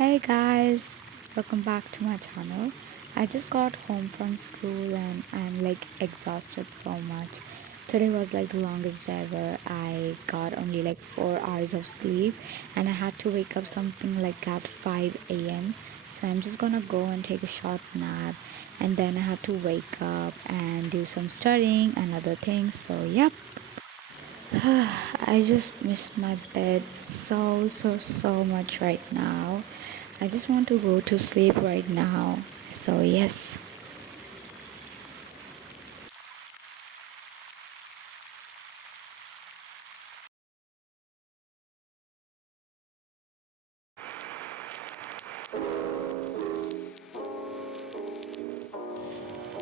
Hey guys, welcome back to my channel. I just got home from school and I'm like exhausted so much. Today was like the longest day ever. I got only like 4 hours of sleep and I had to wake up something like at 5 a.m. So I'm just gonna go and take a short nap and then I have to wake up and do some studying and other things. So, yep. I just missed my bed so much right now. I just want to go to sleep right now. So, yes.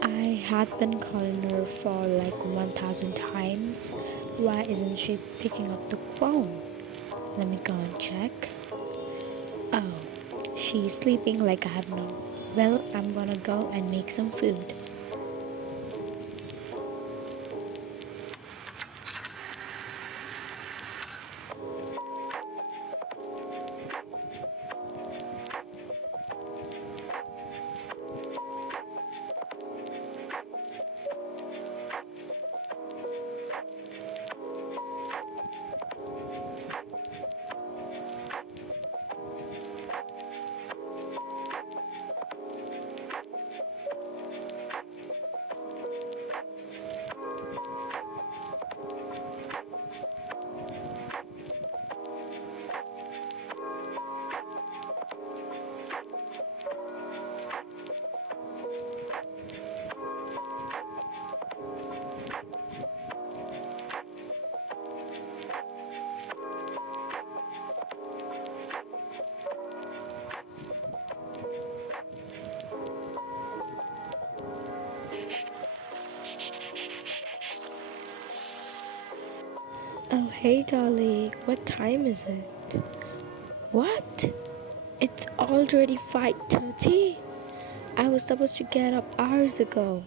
I had been calling her for like 1000 times. Why isn't she picking up the phone? Let me go and check. Oh, she's sleeping like I have no. Well, I'm gonna go and make some food. Oh, hey Dolly, what time is it? What? It's already 5:30? I was supposed to get up hours ago.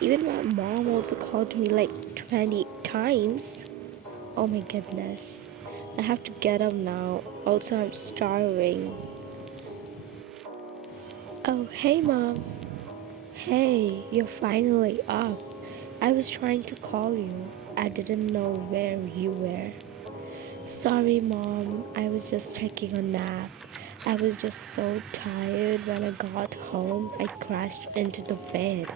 Even my mom also called me like 20 times. Oh my goodness. I have to get up now. Also, I'm starving. Oh, hey mom. Hey, you're finally up. I was trying to call you. I didn't know where you were. Sorry, mom. I was just taking a nap. I was just so tired when I got home. I crashed into the bed.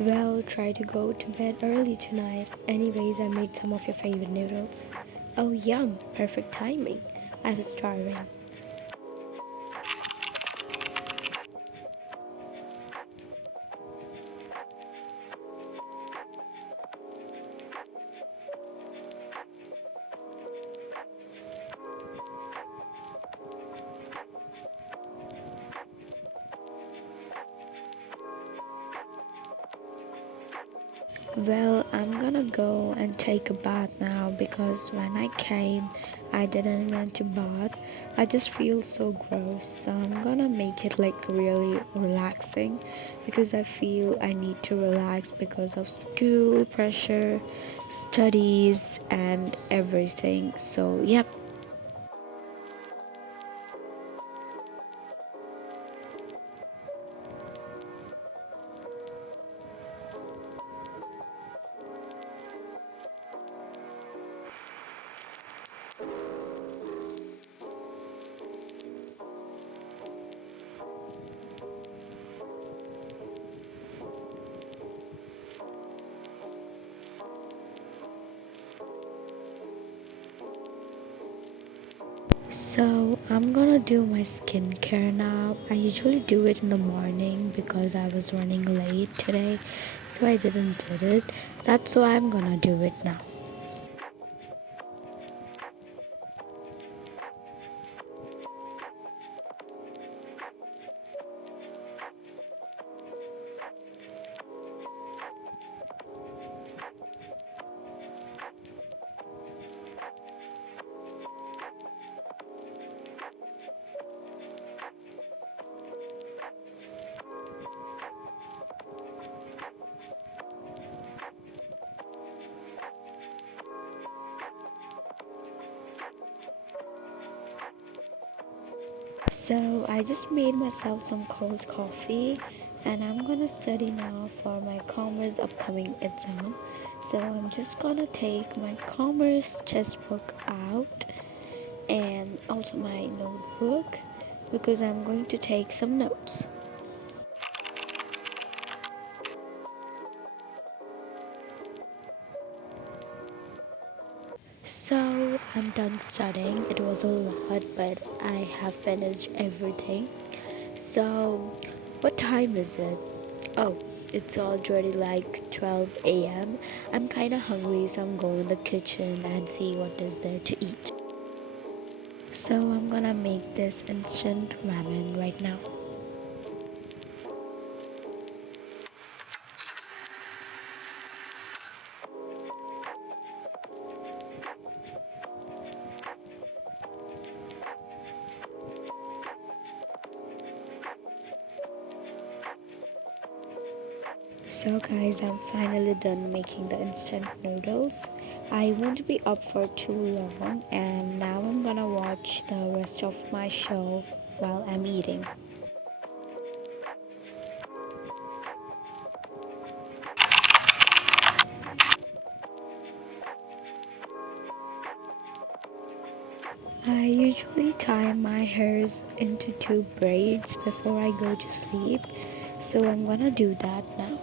Well, try to go to bed early tonight. Anyways, I made some of your favorite noodles. Oh, yum! Perfect timing. I was starving. Well, I'm gonna go and take a bath now because when I came, I didn't went to bath. I just feel so gross. So I'm gonna make it like really relaxing because I feel I need to relax because of school pressure, studies, and everything. So, yep. So I'm gonna do my skincare now. I usually do it in the morning because I was running late today, so I didn't do it. That's why I'm gonna do it now. So I just made myself some cold coffee and I'm gonna study now for my commerce upcoming exam. So I'm just gonna take my commerce textbook out and also my notebook because I'm going to take some notes. So I'm done studying. It was a lot, but I have finished everything. So, what time is it? Oh, it's already like 12 a.m. I'm kind of hungry, so I'm going to the kitchen and see what is there to eat. So, I'm gonna make this instant ramen right now. So, guys, I'm finally done making the instant noodles. I won't be up for too long, and now I'm gonna watch the rest of my show while I'm eating. I usually tie my hairs into two braids before I go to sleep, so I'm gonna do that now.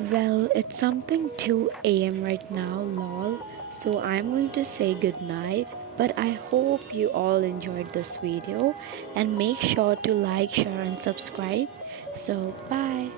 Well, it's something 2 a.m. right now, lol. So I'm going to say goodnight. But I hope you all enjoyed this video and make sure to like, share, and subscribe. So, bye.